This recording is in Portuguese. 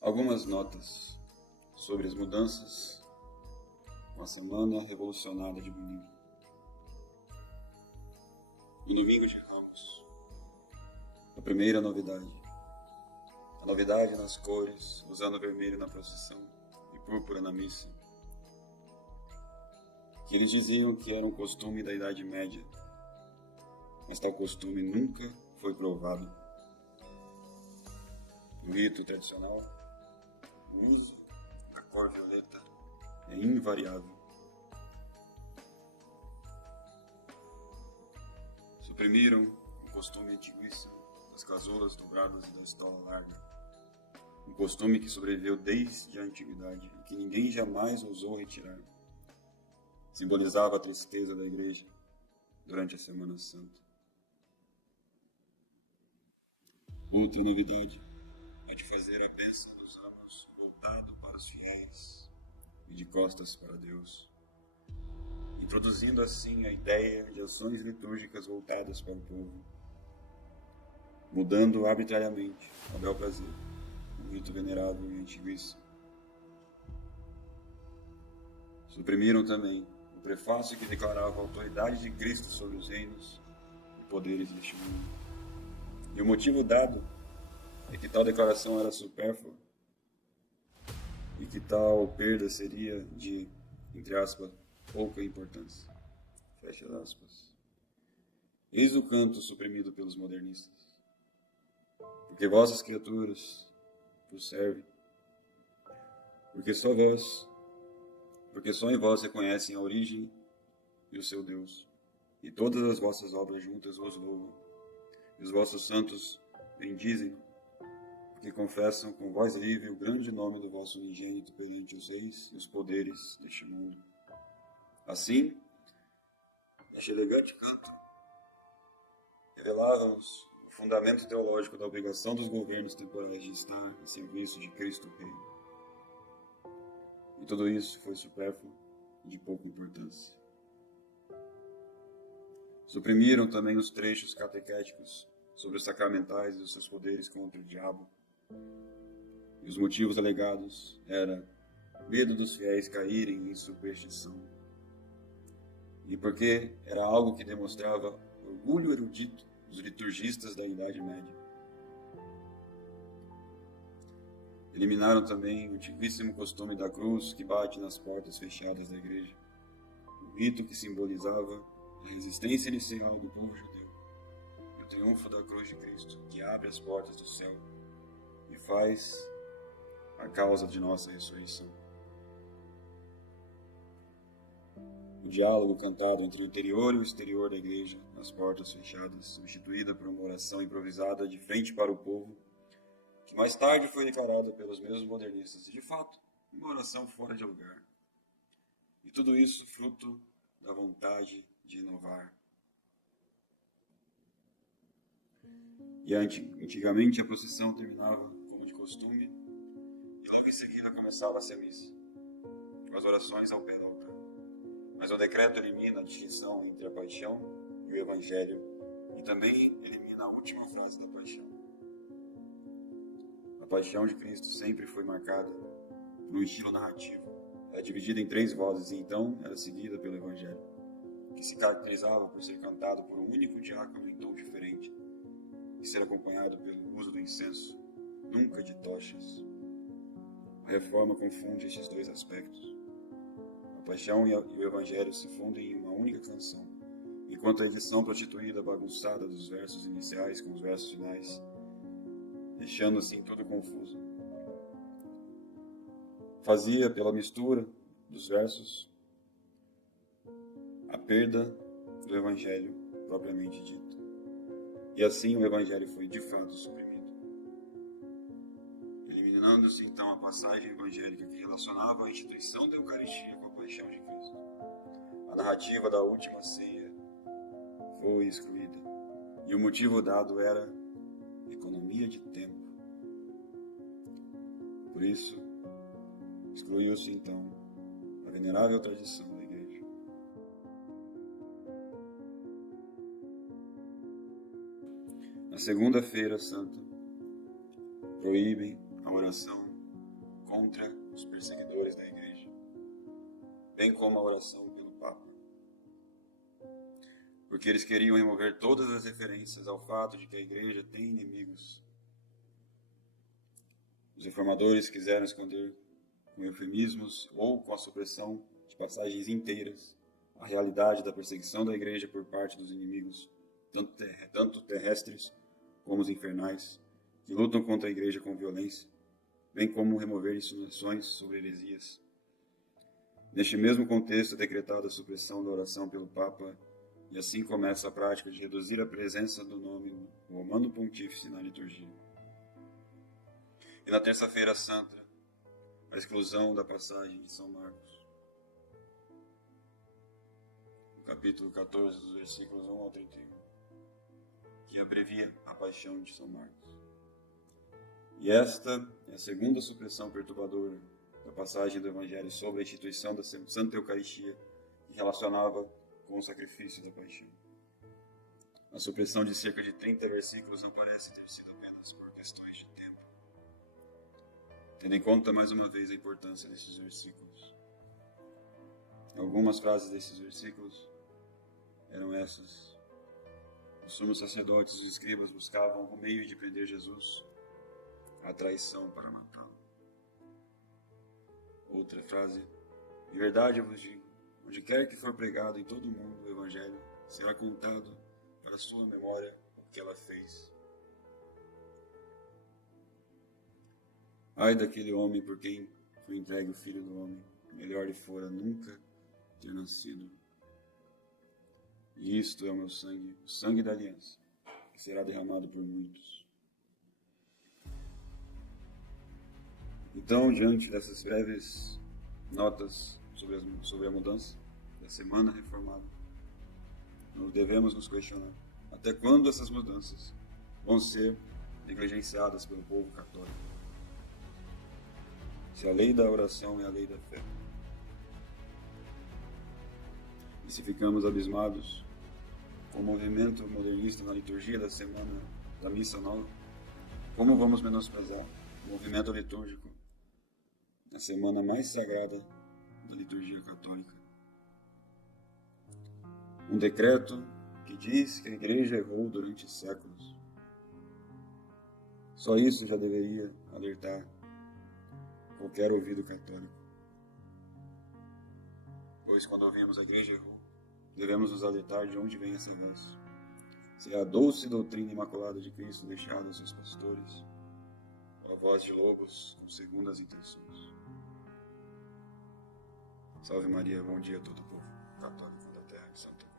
Algumas notas sobre as mudanças com a Semana Revolucionária de Bonito. No domingo de Ramos, a primeira novidade. A novidade nas cores, usando vermelho na procissão e púrpura na missa. Que eles diziam que era um costume da Idade Média, mas tal costume nunca foi provado. No rito tradicional, o uso da cor violeta é invariável. Suprimiram um costume antiguíssimo das casulas dobradas e da estola larga. Um costume que sobreviveu desde a antiguidade e que ninguém jamais ousou retirar. Simbolizava a tristeza da igreja durante a Semana Santa. Outra novidade é de fazer a bênção dos ramos voltado para os fiéis e de costas para Deus, introduzindo assim a ideia de ações litúrgicas voltadas para o povo, mudando arbitrariamente, a bel prazer, um rito venerável e antiguíssimo. Suprimiram também o prefácio que declarava a autoridade de Cristo sobre os reinos e poderes deste mundo. E o motivo dado é que tal declaração era supérflua e que tal perda seria de, entre aspas, pouca importância. Fecha aspas. Eis o canto suprimido pelos modernistas. Porque vossas criaturas vos servem. Porque só em vós reconhecem a origem e o seu Deus. E todas as vossas obras juntas vos louvam. E os vossos santos bendizem, porque confessam com voz livre o grande nome do vosso unigênito perante os reis e os poderes deste mundo. Assim, este elegante canto revelava-nos o fundamento teológico da obrigação dos governos temporais de estar em serviço de Cristo Rei. E tudo isso foi supérfluo e de pouca importância. Suprimiram também os trechos catequéticos sobre os sacramentais e os seus poderes contra o diabo. E os motivos alegados era medo dos fiéis caírem em superstição. E porque era algo que demonstrava orgulho erudito dos liturgistas da Idade Média. Eliminaram também o antiguíssimo costume da cruz que bate nas portas fechadas da igreja, um rito que simbolizava a resistência inicial do povo judeu e o triunfo da cruz de Cristo, que abre as portas do céu e faz a causa de nossa ressurreição. O diálogo cantado entre o interior e o exterior da igreja, nas portas fechadas, substituída por uma oração improvisada de frente para o povo, que mais tarde foi declarada pelos mesmos modernistas, e de fato, uma oração fora de lugar. E tudo isso fruto da vontade de inovar. E antigamente a procissão terminava, como de costume, e logo em seguida começava-se a missa, com as orações ao pé do altar. Mas o decreto elimina a distinção entre a paixão e o evangelho, e também elimina a última frase da paixão. A paixão de Cristo sempre foi marcada por um estilo narrativo. Era dividida em 3 vozes e então era seguida pelo evangelho, que se caracterizava por ser cantado por um único diácono em tom diferente e ser acompanhado pelo uso do incenso, nunca de tochas. A reforma confunde estes 2 aspectos. A paixão e o evangelho se fundem em uma única canção, enquanto a edição prostituída bagunçada dos versos iniciais com os versos finais, deixando assim tudo confuso, fazia pela mistura dos versos a perda do evangelho propriamente dito. E assim o evangelho foi de fato suprimido, eliminando-se então a passagem evangélica que relacionava a instituição da Eucaristia com a paixão de Cristo. A narrativa da última ceia foi excluída, e o motivo dado era economia de tempo. Por isso, excluiu-se então a venerável tradição da igreja. Na segunda-feira santa, proíbem a oração contra os perseguidores da Igreja, bem como a oração pelo Papa, porque eles queriam remover todas as referências ao fato de que a Igreja tem inimigos. Os reformadores quiseram esconder com eufemismos ou com a supressão de passagens inteiras a realidade da perseguição da Igreja por parte dos inimigos, tanto terrestres como os infernais, que lutam contra a Igreja com violência, bem como remover insinuações sobre heresias. Neste mesmo contexto é decretada a supressão da oração pelo Papa, e assim começa a prática de reduzir a presença do nome Romano Pontífice na liturgia. E na Terça-feira Santa, a exclusão da passagem de São Marcos, no capítulo 14, dos versículos 1 ao 31, que abrevia a paixão de São Marcos. E esta é a segunda supressão perturbadora da passagem do Evangelho sobre a instituição da Santa Eucaristia, que relacionava com o sacrifício da paixão. A supressão de cerca de 30 versículos não parece ter sido apenas por questões de tempo, tendo em conta mais uma vez a importância desses versículos. Algumas frases desses versículos eram essas: os sumos sacerdotes e os escribas buscavam o meio de prender Jesus, a traição para matá-lo. Outra frase: em verdade eu vos digo, onde quer que for pregado em todo o mundo o Evangelho, será contado para sua memória o que ela fez. Ai daquele homem por quem foi entregue o Filho do Homem, melhor lhe fora nunca ter nascido. E isto é o meu sangue, o sangue da aliança, que será derramado por muitos. Então, diante dessas breves notas sobre a mudança da Semana Reformada, nós devemos nos questionar: até quando essas mudanças vão ser negligenciadas pelo povo católico? Se a lei da oração é a lei da fé, e se ficamos abismados com o movimento modernista na liturgia da semana da Missa Nova, como vamos menosprezar o movimento litúrgico na semana mais sagrada da liturgia católica? Um decreto que diz que a Igreja errou durante séculos. Só isso já deveria alertar qualquer ouvido católico. Pois quando ouvimos a Igreja errou, devemos nos alertar de onde vem essa voz. Se é a doce doutrina imaculada de Cristo deixada aos seus pastores, ou a voz de lobos com segundas intenções. Salve Maria, bom dia a todo o povo católico da terra de Santa